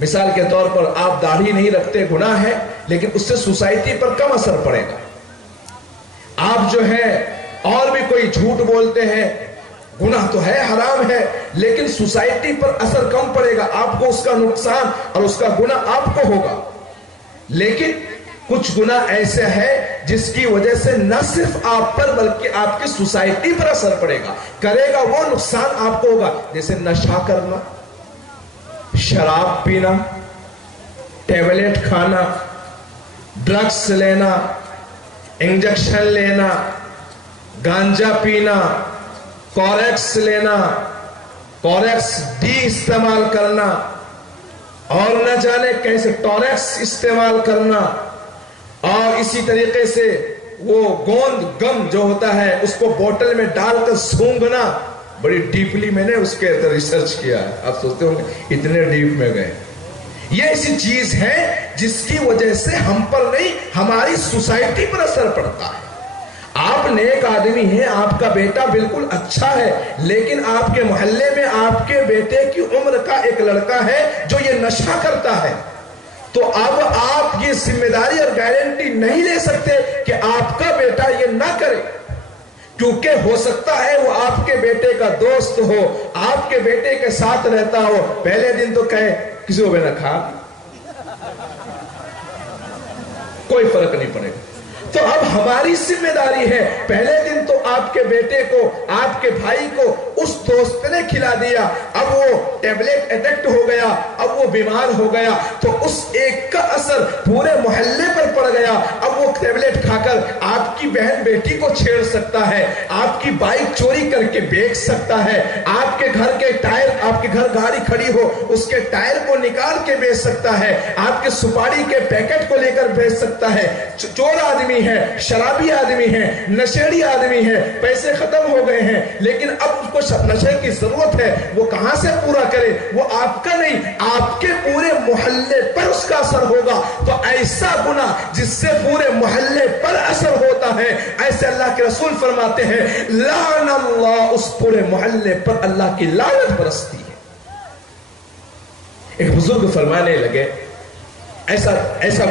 مثال کے طور پر آپ داڑھی نہیں رکھتے، گناہ ہے، لیکن اس سے سوسائٹی پر کم اثر پڑے گا۔ آپ جو ہے اور بھی کوئی جھوٹ بولتے ہیں، گناہ تو ہے، حرام ہے، لیکن سوسائٹی پر اثر کم پڑے گا، آپ کو اس کا نقصان اور اس کا گناہ آپ کو ہوگا۔ لیکن کچھ گناہ ایسے ہے جس کی وجہ سے نہ صرف آپ پر بلکہ آپ کی سوسائٹی پر اثر پڑے گا، کرے گا وہ نقصان آپ کو ہوگا، جیسے نشہ کرنا، شراب پینا، ٹیبلٹ کھانا، ڈرگس لینا، انجیکشن لینا، گانجا پینا، کورکس لینا، کورکس ڈی استعمال کرنا، اور نہ جانے کیسے ٹوریکس استعمال کرنا، اور اسی طریقے سے وہ گوند گم جو ہوتا ہے اس کو بوٹل میں ڈال کر سونگھنا۔ بڑی ڈیپلی میں نے اس کے ریسرچ کیا ہے، آپ سوچتے ہوں گے اتنے ڈیپ میں گئے۔ یہ ایسی چیز ہے جس کی وجہ سے ہم پر نہیں ہماری سوسائٹی پر اثر پڑتا ہے۔ آپ نیک آدمی ہیں، آپ کا بیٹا بالکل اچھا ہے، لیکن آپ کے محلے میں آپ کے بیٹے کی عمر کا ایک لڑکا ہے جو یہ نشہ کرتا ہے، تو اب آپ یہ ذمہ داری اور گارنٹی نہیں لے سکتے کہ آپ کا بیٹا یہ نہ کرے، کیونکہ ہو سکتا ہے وہ آپ کے بیٹے کا دوست ہو، آپ کے بیٹے کے ساتھ رہتا ہو، پہلے دن تو کہے کسی کو بھی نہ کھا، کوئی فرق نہیں پڑے گا۔ تو اب ہماری ذمہ داری ہے، پہلے دن تو آپ کے بیٹے کو، آپ کے بھائی کو اس دوست نے کھلا دیا، اب وہ ٹیبلٹ ایڈکٹ ہو گیا، اب وہ بیمار ہو گیا، تو اس ایک کا اثر پورے محلے پر پڑ گیا۔ اب وہ ٹیبلٹ کھا کر آپ کی بہن بیٹی کو چھیڑ سکتا ہے، آپ کی بائک چوری کر کے بیچ سکتا ہے، آپ کے گھر کے ٹائر، آپ کے گھر گاڑی کھڑی ہو اس کے ٹائر کو نکال کے بیچ سکتا ہے، آپ کے سپاڑی کے پیکٹ کو لے کر بیچ سکتا ہے۔ چور آدمی ہے، شرابی آدمی ہے، نشیڑی آدمی ہے، پیسے ختم ہو گئے ہیں، لیکن اب اس کو نشے کی ضرورت ہے، وہ کہاں سے پورا کرے؟ وہ آپ کا نہیں، آپ کے پورے محلے پر اس کا اثر ہوگا۔ تو ایسا گناہ جس سے پورے محلے پر اثر ہوتا ہے، ایسے اللہ کے رسول فرماتے ہیں لعن اللہ، اس پورے محلے پر اللہ کی لعنت برستی ہے۔ ایک بزرگ فرمانے لگے ایسا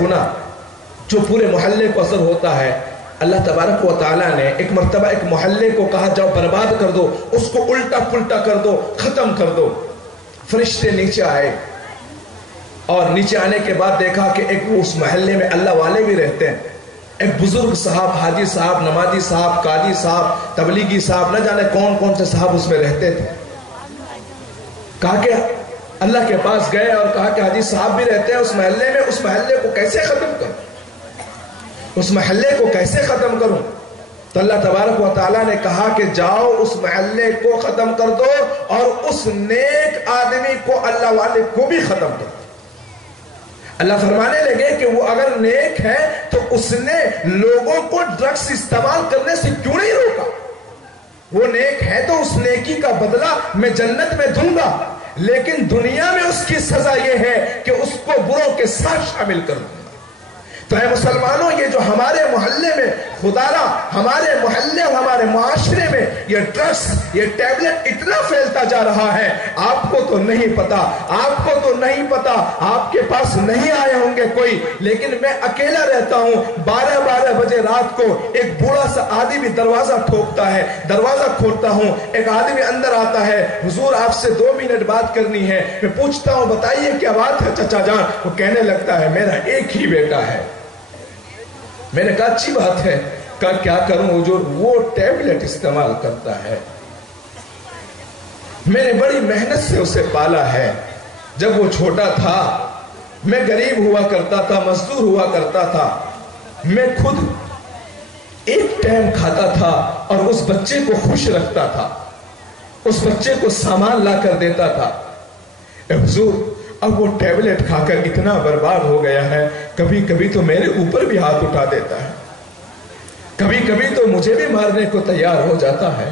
گناہ جو پورے محلے کو اثر ہوتا ہے، اللہ تبارک و تعالیٰ نے ایک مرتبہ ایک محلے کو کہا جاؤ برباد کر دو، اس کو الٹا پلٹا کر دو، ختم کر دو۔ فرشتے نیچے آئے، اور نیچے آنے کے بعد دیکھا کہ ایک اس محلے میں اللہ والے بھی رہتے ہیں، ایک بزرگ صاحب، حاجی صاحب، نمازی صاحب، قاضی صاحب، تبلیغی صاحب، نہ جانے کون کون سے صاحب اس میں رہتے تھے۔ کہا کہ اللہ کے پاس گئے اور کہا کہ حاجی صاحب بھی رہتے ہیں اس محلے میں، اس محلے کو کیسے ختم کروں، اس محلے کو کیسے ختم کروں؟ تو اللہ تبارک و تعالیٰ نے کہا کہ جاؤ اس محلے کو ختم کر دو، اور اس نیک آدمی کو، اللہ والے کو بھی ختم کر دو۔ اللہ فرمانے لگے کہ وہ اگر نیک ہے تو اس نے لوگوں کو ڈرگس استعمال کرنے سے کیوں نہیں روکا؟ وہ نیک ہے تو اس نیکی کا بدلہ میں جنت میں دوں گا، لیکن دنیا میں اس کی سزا یہ ہے کہ اس کو بروں کے ساتھ شامل کر دوں۔ تو اے مسلمانوں، یہ جو ہمارے محلے میں خدا را ہمارے محلے اور ہمارے معاشرے میں یہ ڈرگس، یہ ٹیبلٹ اتنا پھیلتا جا رہا ہے، آپ کو تو نہیں پتا، آپ کو تو نہیں پتا، آپ کے پاس نہیں آئے ہوں گے کوئی، لیکن میں اکیلا رہتا ہوں، 12 بجے رات کو ایک بوڑھا سا آدمی دروازہ ٹھوکتا ہے، دروازہ کھولتا ہوں، ایک آدمی اندر آتا ہے، حضور آپ سے 2 منٹ بات کرنی ہے۔ میں پوچھتا ہوں بتائیے کیا بات ہے چچا جان؟ وہ کہنے لگتا ہے میرا ایک ہی بیٹا ہے۔ میں نے کہا اچھی بات ہے، کہا کیا کروں حضور؟ وہ ٹیبلٹ استعمال کرتا ہے، میں نے بڑی محنت سے اسے پالا ہے، جب وہ چھوٹا تھا میں غریب ہوا کرتا تھا، مزدور ہوا کرتا تھا، میں خود ایک ٹائم کھاتا تھا اور اس بچے کو خوش رکھتا تھا، اس بچے کو سامان لا کر دیتا تھا۔ اے حضور اب وہ ٹیبلٹ کھا کر اتنا برباد ہو گیا ہے، کبھی کبھی تو میرے اوپر بھی ہاتھ اٹھا دیتا ہے، کبھی کبھی تو مجھے بھی مارنے کو تیار ہو جاتا ہے۔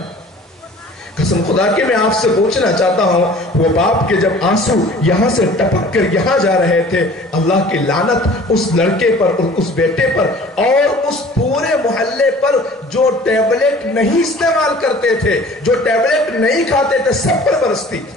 قسم خدا کے میں آپ سے پوچھنا چاہتا ہوں، وہ باپ کے جب آنسو یہاں سے ٹپک کر یہاں جا رہے تھے، اللہ کی لعنت اس لڑکے پر اور اس بیٹے پر اور اس پورے محلے پر جو ٹیبلٹ نہیں استعمال کرتے تھے، جو ٹیبلٹ نہیں کھاتے تھے، سب پر برستی تھی۔